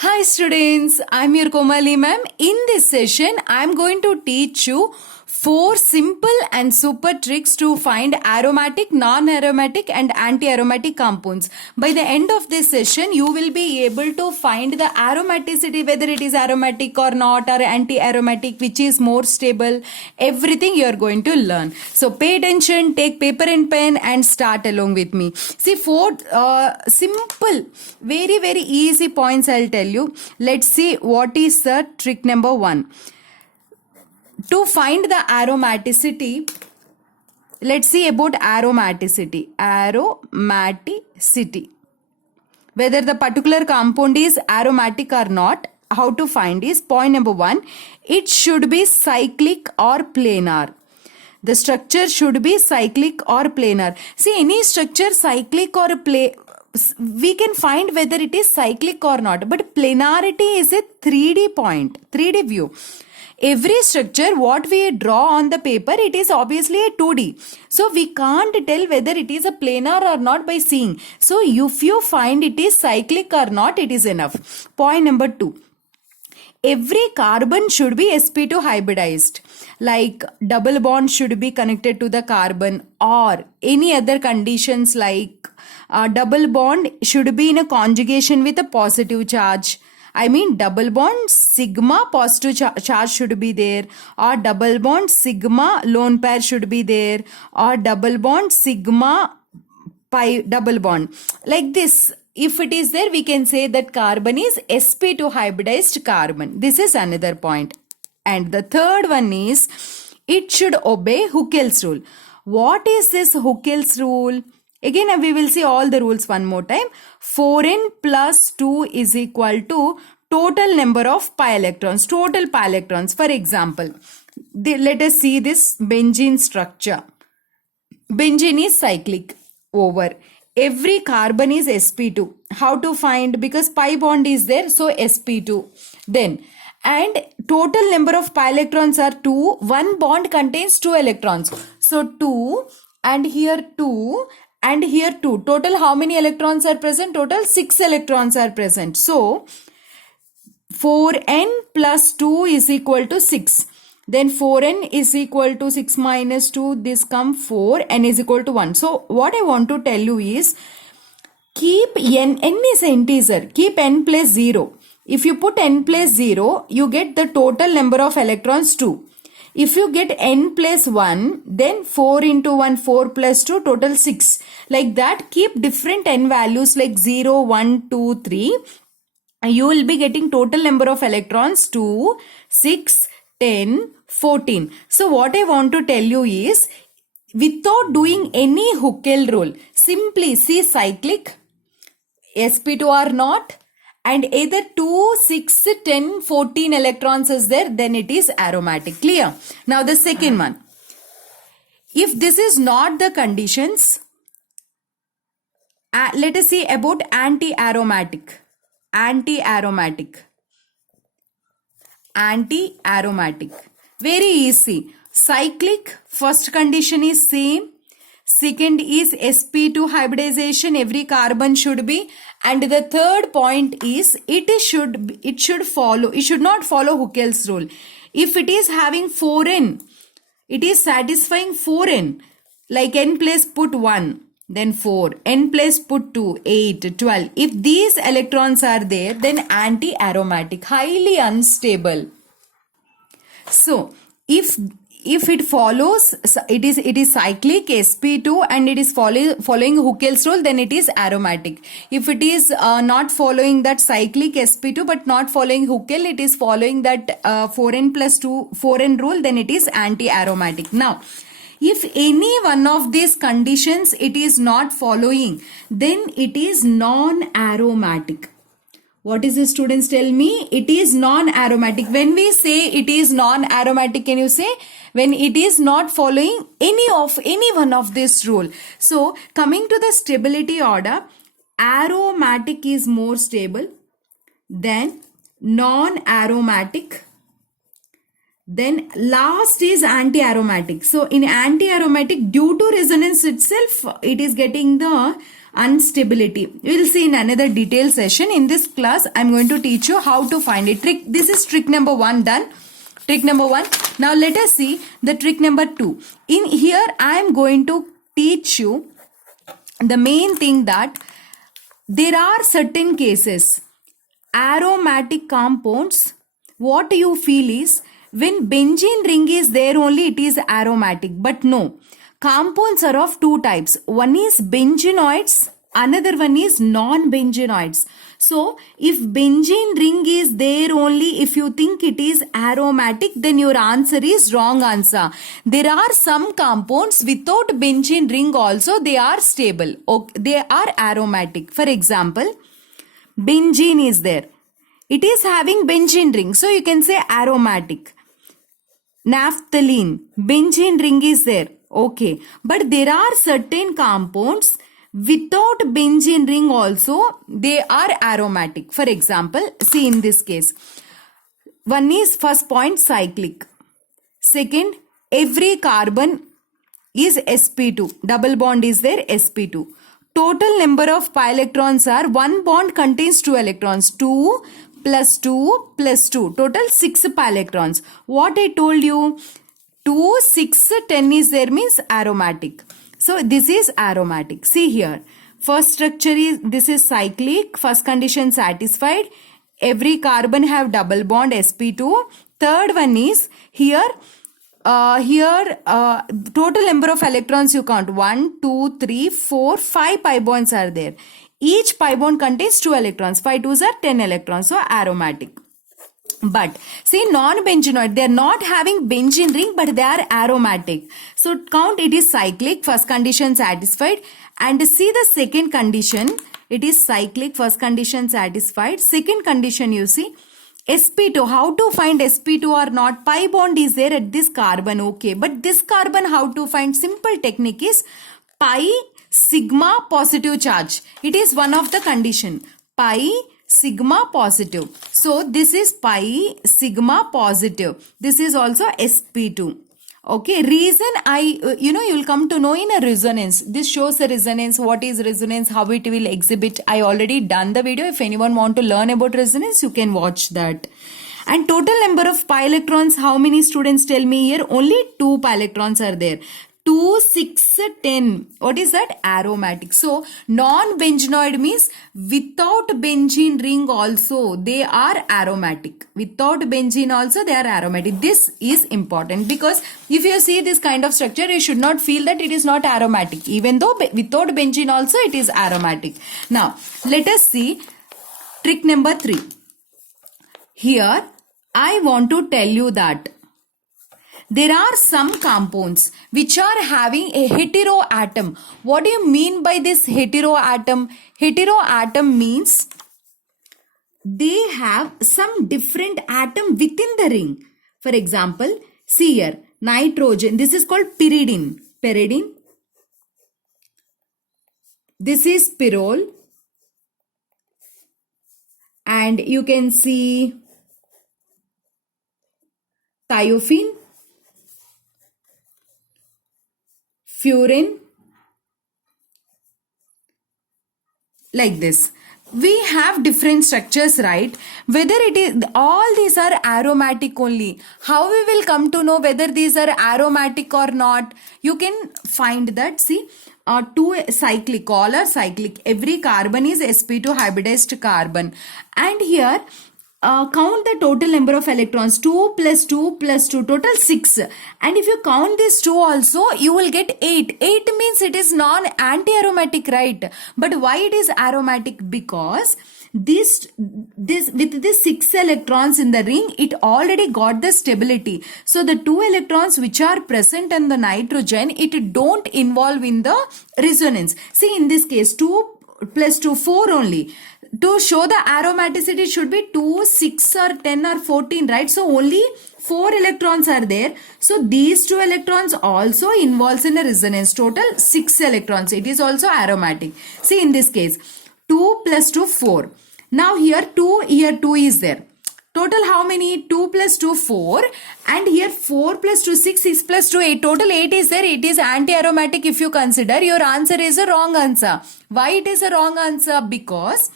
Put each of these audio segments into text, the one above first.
Hi students, I'm your Komali ma'am. In this session, I'm going to teach you 4 simple and super tricks to find aromatic, non-aromatic and anti-aromatic compounds. By the end of this session, you will be able to find the aromaticity, whether it is aromatic or not, or anti-aromatic, which is more stable, everything you are going to learn. So pay attention, take paper and pen and start along with me. See 4 simple, very easy points I'll tell you. Let's see what is the trick number 1. To find the aromaticity, let's see about aromaticity. Aromaticity. Whether the particular compound is aromatic or not, how to find is point number 1. It should be cyclic or planar. The structure should be cyclic or planar. See, any structure cyclic or we can find whether it is cyclic or not. But planarity is a 3D point, 3D view. Every structure what we draw on the paper, it is obviously a 2D. So we can't tell whether it is a planar or not by seeing. So if you find it is cyclic or not, it is enough. Point number 2. Every carbon should be sp2 hybridized. Like double bond should be connected to the carbon, or any other conditions like double bond should be in a conjugation with a positive charge. I mean double bond sigma positive charge should be there, or double bond sigma lone pair should be there, or double bond sigma pi double bond. Like this, if it is there, we can say that carbon is sp2 hybridized carbon. This is another point. And the third one is, it should obey Huckel's rule. What is this Huckel's rule? Again, we will see all the rules one more time. 4n plus 2 is equal to total number of pi electrons. Total pi electrons. For example, let us see this benzene structure. Benzene is cyclic over. Every carbon is sp2. How to find? Because pi bond is there, so sp2. Then, and total number of pi electrons are 2. One bond contains 2 electrons. So 2, and here 2, and here 2. Total how many electrons are present? Total 6 electrons are present. So 4n plus 2 is equal to 6. Then 4n is equal to 6 minus 2. This comes 4. N is equal to 1. So what I want to tell you is, keep n is an integer. Keep n plus 0. If you put n plus 0, you get the total number of electrons 2. If you get n plus 1, then 4 into 1, 4 plus 2, total 6. Like that, keep different n values like 0, 1, 2, 3. You will be getting total number of electrons 2, 6, 10, 14. So what I want to tell you is, without doing any Huckel rule, simply see cyclic, sp2 or not, and either 2, 6, 10, 14 electrons is there, then it is aromatic. Clear? Now the second one. If this is not the conditions, let us see about anti-aromatic. Anti-aromatic. Anti-aromatic. Very easy. Cyclic, first condition is same. Second is sp2 hybridization, every carbon should be. And the third point is, it should not follow Huckel's rule. If it is having 4n, it is satisfying 4n. Like n plus put 1, then 4. N plus put 2, 8, 12. If these electrons are there, then anti-aromatic, highly unstable. So, if it follows, it is cyclic sp2 and it is following Huckel's rule, then it is aromatic. If it is not following that cyclic sp2 but not following Huckel, it is following that 4n plus 2 4n rule, then it is anti-aromatic. Now, if any one of these conditions it is not following, then it is non-aromatic. What is the students tell me? It is non-aromatic. When we say it is non-aromatic, can you say? When it is not following any one of this rule. So coming to the stability order, aromatic is more stable, then non-aromatic, then last is anti-aromatic. So in anti-aromatic, due to resonance itself, it is getting the Instability. We will see in another detailed session. In this class, I'm going to teach you how to find it. This is trick number 1 done. Trick number 1. Now let us see the trick number 2. In here, I am going to teach you the main thing that there are certain cases, aromatic compounds, what you feel is when benzene ring is there only it is aromatic, but no. Compounds are of two types. One is benzenoids, another one is non-benzenoids. So, if benzene ring is there only, if you think it is aromatic, then your answer is wrong answer. There are some compounds without benzene ring also, they are stable. Okay, they are aromatic. For example, benzene is there. It is having benzene ring. So, you can say aromatic. Naphthalene, benzene ring is there. Okay, but there are certain compounds without benzene ring also, they are aromatic. For example, see in this case, one is first point cyclic. Second, every carbon is sp2. Double bond is there, sp2. Total number of pi electrons are, one bond contains 2 electrons. 2 plus 2 plus 2. Total 6 pi electrons. What I told you? 2, 6, 10 is there means aromatic. So this is aromatic. See here. First structure is, this is cyclic. First condition satisfied. Every carbon have double bond sp2. Third one is here. Total number of electrons you count. 1, 2, 3, 4, 5 pi bonds are there. Each pi bond contains 2 electrons. 5 2s are 10 electrons. So aromatic. But see non-benzenoid, they are not having benzene ring but they are aromatic. So count it is cyclic, first condition satisfied, and see the second condition, it is cyclic, first condition satisfied. Second condition you see sp2, how to find sp2 or not? Pi bond is there at this carbon, okay, but this carbon how to find? Simple technique is pi sigma positive charge. It is one of the condition. Pi sigma positive. So this is pi sigma positive. This is also sp2. Okay, reason you will come to know in a resonance. This shows a resonance. What is resonance? How it will exhibit? I already done the video. If anyone want to learn about resonance, you can watch that. And total number of pi electrons, how many students tell me here? Only 2 pi electrons are there. 2, 6, 10. What is that? Aromatic. So, non-benzenoid means without benzene ring also, they are aromatic. Without benzene also, they are aromatic. This is important because if you see this kind of structure, you should not feel that it is not aromatic. Even though without benzene also, it is aromatic. Now, let us see trick number 3. Here, I want to tell you that there are some compounds which are having a heteroatom. What do you mean by this heteroatom? Heteroatom means they have some different atom within the ring. For example, see here, nitrogen. This is called pyridine. Pyridine. This is pyrrole. And you can see thiophene, furan, like this. We have different structures, right? Whether it is, all these are aromatic only. How we will come to know whether these are aromatic or not? You can find that, see, 2 cyclic, all are cyclic. Every carbon is sp2 hybridized carbon. And here, count the total number of electrons. 2 plus 2 plus 2, total 6. And if you count this 2 also, you will get 8. 8 means it is non-anti-aromatic, right? But why it is aromatic? Because this with this 6 electrons in the ring, it already got the stability. So the 2 electrons which are present in the nitrogen, it don't involve in the resonance. See in this case, 2 plus 2, 4 only. To show the aromaticity should be 2, 6 or 10 or 14, right? So only 4 electrons are there. So these 2 electrons also involves in a resonance. Total 6 electrons. It is also aromatic. See in this case, 2 plus 2, 4. Now here 2 is there. Total how many? 2 plus 2, 4. And here 4 plus 2, 6, 6 plus 2, 8. Total 8 is there. It is anti-aromatic if you consider. Your answer is a wrong answer. Why it is a wrong answer? Because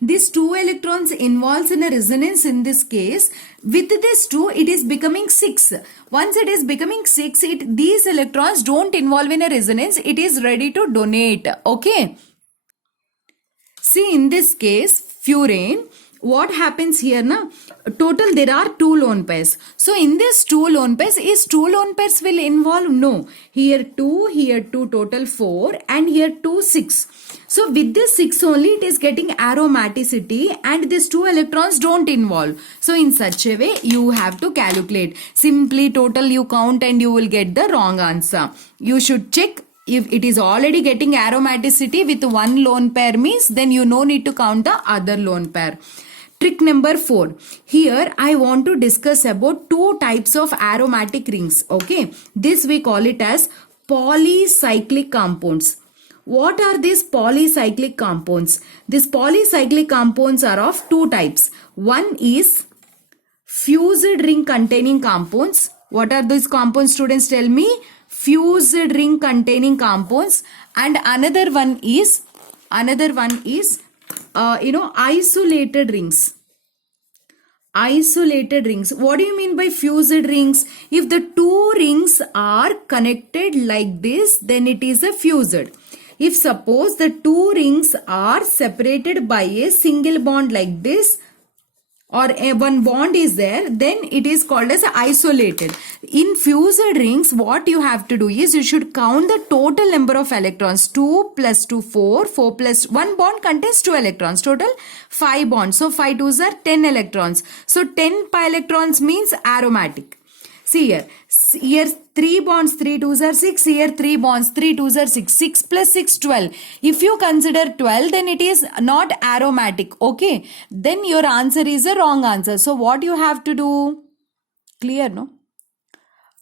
these 2 electrons involves in a resonance in this case. With this 2, it is becoming 6. Once it is becoming 6, these electrons don't involve in a resonance. It is ready to donate. Okay. See, in this case, furane, what happens here now? Total there are 2 lone pairs. So in this 2 lone pairs, is 2 lone pairs will involve? No. Here 2, total 4, and here 2, 6. So with this 6 only it is getting aromaticity, and these 2 electrons don't involve. So in such a way you have to calculate. Simply total you count and you will get the wrong answer. You should check. If it is already getting aromaticity with 1 lone pair means, then you no need to count the other lone pair. Trick number 4. Here I want to discuss about 2 types of aromatic rings. Okay. This we call it as polycyclic compounds. What are these polycyclic compounds? These polycyclic compounds are of 2 types. One is fused ring containing compounds. What are these compounds, students? Tell me. Fused ring containing compounds. And another one is isolated rings. Isolated rings. What do you mean by fused rings? If the 2 rings are connected like this, then it is a fused. If suppose the 2 rings are separated by a single bond like this, or one bond is there, then it is called as isolated. In fused rings, what you have to do is you should count the total number of electrons. 2 plus 2, 4. 4 plus 1 bond contains 2 electrons. Total 5 bonds. So 5 2s are 10 electrons. So 10 pi electrons means aromatic. See here. Here 3 bonds, 3 2s are 6. Here 3 bonds, 3 2s are 6. 6 plus 6, 12. If you consider 12, then it is not aromatic. Okay. Then your answer is a wrong answer. So what you have to do? Clear, no?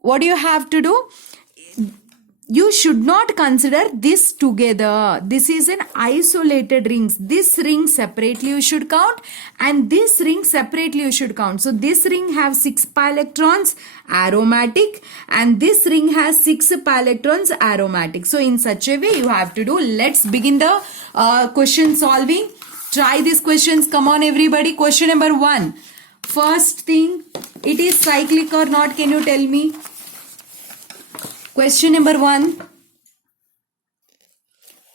What do you have to do? You should not consider this together. This is an isolated rings. This ring separately you should count, and this ring separately you should count. So this ring has 6 pi electrons, aromatic, and this ring has 6 pi electrons, aromatic. So in such a way you have to do. Let's begin the question solving. Try these questions. Come on everybody. Question number 1. First thing, it is cyclic or not? Can you tell me? Question number 1.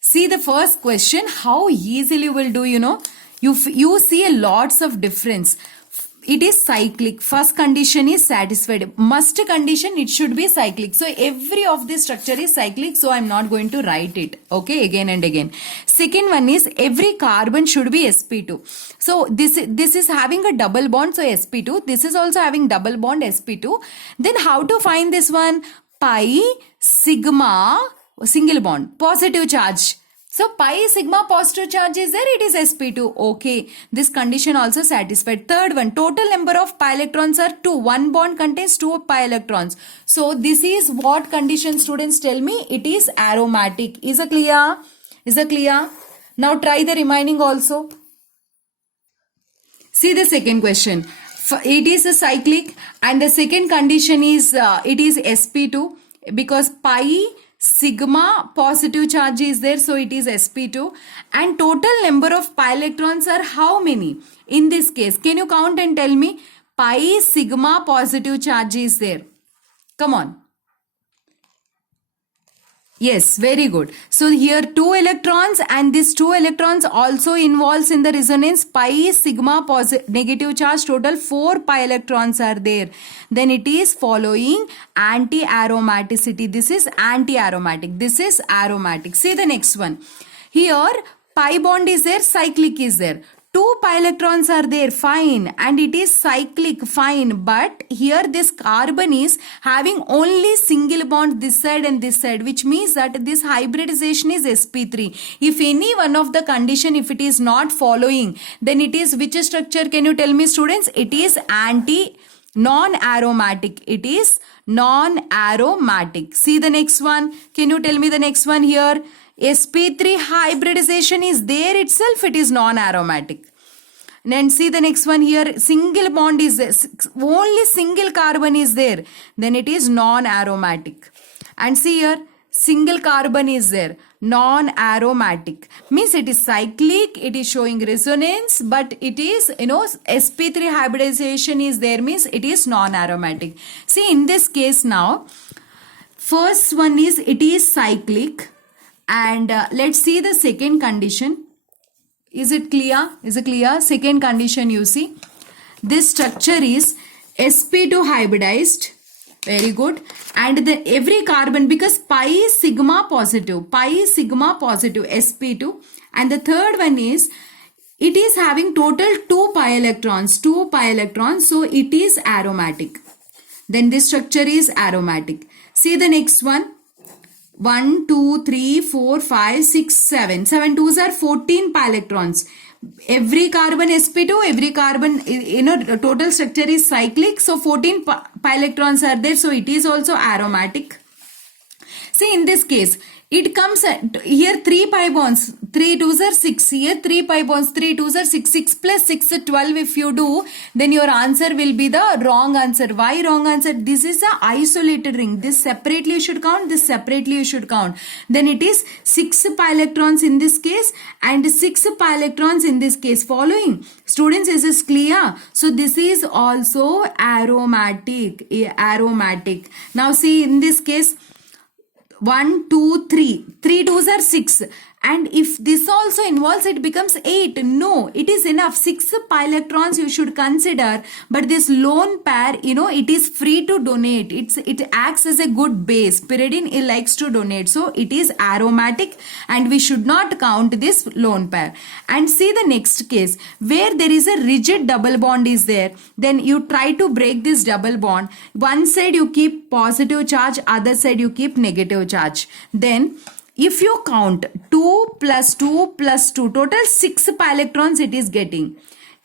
See the first question, how easily you will do, you see a lots of difference. It is cyclic. First condition is satisfied. Must condition, it should be cyclic. So every of this structure is cyclic. So I'm not going to write it. Okay, again and again. Second one is every carbon should be sp2. So this is having a double bond. So sp2. This is also having double bond sp2. Then how to find this one? Pi sigma single bond positive charge. So pi sigma positive charge is there, it is sp2. Okay, this condition also satisfied. Third one, total number of pi electrons are 2. One bond contains 2 pi electrons. So this is what condition, students? Tell me. It is aromatic. Is it clear? Is it clear? Now try the remaining also. See the second question. It is a cyclic, and the second condition is it is sp2, because pi sigma positive charge is there, so it is sp2, and total number of pi electrons are how many in this case? Can you count and tell me? Pi sigma positive charge is there. Come on. Yes, very good. So here 2 electrons, and these 2 electrons also involves in the resonance. Pi sigma negative charge, total 4 pi electrons are there. Then it is following anti-aromaticity. This is anti-aromatic. This is aromatic. See the next one. Here pi bond is there, cyclic is there. 2 pi electrons are there, fine, and it is cyclic, fine, but here this carbon is having only single bond this side and this side, which means that this hybridization is sp3. If any one of the condition, if it is not following, then it is which structure? Can you tell me, students? It is non-aromatic. It is non-aromatic. See the next one. Can you tell me the next one here? sp3 hybridization is there itself, it is non-aromatic. Then see the next one here, single bond is there, only single carbon is there, then it is non-aromatic. And see here, single carbon is there, non-aromatic, means it is cyclic, it is showing resonance, but it is, sp3 hybridization is there, means it is non-aromatic. See in this case now, first one is it is cyclic, and let's see the second condition. Is it clear? Is it clear? Second condition, you see, this structure is sp2 hybridized. Very good. And the every carbon, because pi sigma positive, sp2. And the third one is, it is having total 2 pi electrons, so it is aromatic. Then this structure is aromatic. See the next one. 1, 2, 3, 4, 5, 6, 7. 7 twos are 14 pi electrons. Every carbon sp2, every carbon, total structure is cyclic. So 14 pi electrons are there. So it is also aromatic. See in this case, it comes here 3 pi bonds, 3 twos are 6, here 3 pi bonds, 3 twos are 6, 6 plus 6 12. If you do, then your answer will be the wrong answer. Why wrong answer? This is a isolated ring. This separately you should count, this separately you should count. Then it is 6 pi electrons in this case and 6 pi electrons in this case. Following? Students, is this clear? So this is also aromatic. Now see in this case, 1, 2, 3. 3 twos are 6. And if this also involves, it becomes 8. No, it is enough. 6 pi electrons you should consider. But this lone pair, it is free to donate. It acts as a good base. Pyridine, it likes to donate. So it is aromatic and we should not count this lone pair. And see the next case where there is a rigid double bond is there. Then you try to break this double bond. One side you keep positive charge, other side you keep negative charge. Then if you count 2 plus 2 plus 2, total 6 pi electrons it is getting.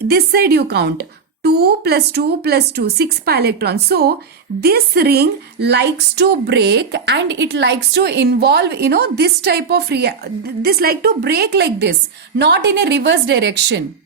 This side you count 2 plus 2 plus 2, 6 pi electrons. So this ring likes to break and it likes to involve, this type of, this like to break like this, not in a reverse direction.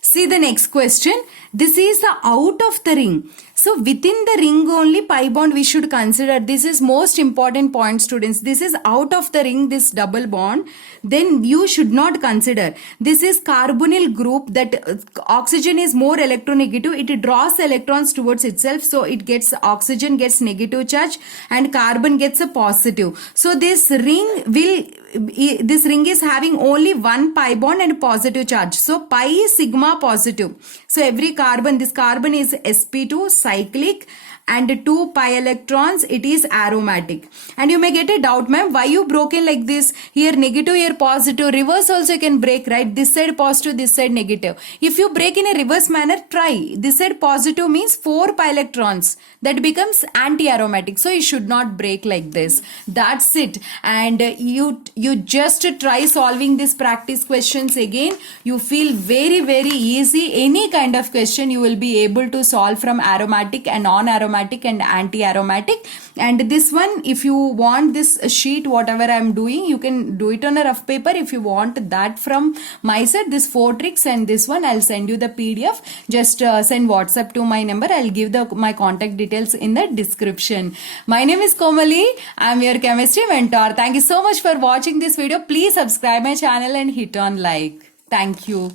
See the next question. This is the out of the ring. So within the ring only pi bond we should consider. This is most important point, students. This is out of the ring, this double bond. Then you should not consider. This is carbonyl group that oxygen is more electronegative. It draws electrons towards itself. So it gets, oxygen gets negative charge and carbon gets a positive. So this ring is having only one pi bond and positive charge. So pi sigma positive. So every carbon, this carbon is sp2 cyclic and 2 pi electrons, it is aromatic. And you may get a doubt, ma'am, why you broken like this? Here negative, here positive, reverse also you can break, right? This side positive, this side negative. If you break in a reverse manner, try. This side positive means 4 pi electrons. That becomes anti-aromatic. So you should not break like this. That's it. And you just try solving these practice questions again. You feel very, very easy. Any kind of question you will be able to solve from aromatic and non-aromatic and anti-aromatic. And this one, if you want this sheet, whatever I am doing, you can do it on a rough paper. If you want that from my side, this 4 tricks and this one, I'll send you the PDF. Just send WhatsApp to my number. I'll give my contact details in the description. My name is Komali. I'm your chemistry mentor. Thank you so much for watching this video. Please subscribe my channel and hit on like. Thank you.